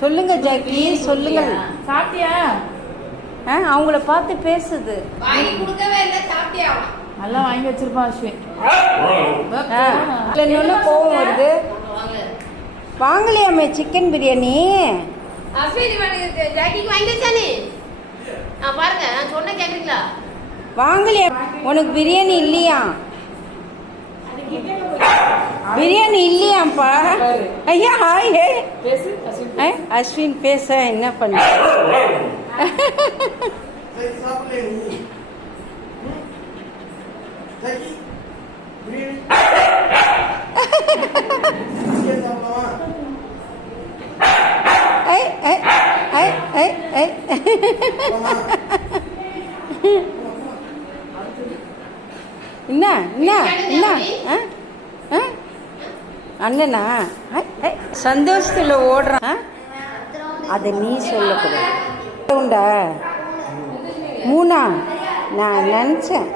சொல்லுங்க ஜாக்கி, சொல்லுங்க. சாப்பிட்டியா? அவங்கள பார்த்து பேசுது. வாங்கி கொடுக்கவே இல்லை, சாப்பிட்டியா? நல்லா வாங்கி வச்சிருப்பான் அஸ்வின். இன்னொன்னு கோவம் வருது. வாங்கலையாமே சிக்கன் பிரியாணி. அஸ்வின் ஜாக்கிக்கு வாங்கி வச்சானே. பாருங்க, நான் சொன்ன கேக்குறீங்களா? வாங்கலையா? உனக்கு பிரியாணி இல்லையா? பிரியாணி இல்லையாப்பா? ஐயா ஹாய். அஸ்வின் பேச என்ன பண்ண? என்ன என்ன என்ன அண்ணனா சந்தோஷத்துல ஓடுறான். அதை நீ சொல்லக்கூடாது. உண்டா மூணா? நான் நினைச்சேன்.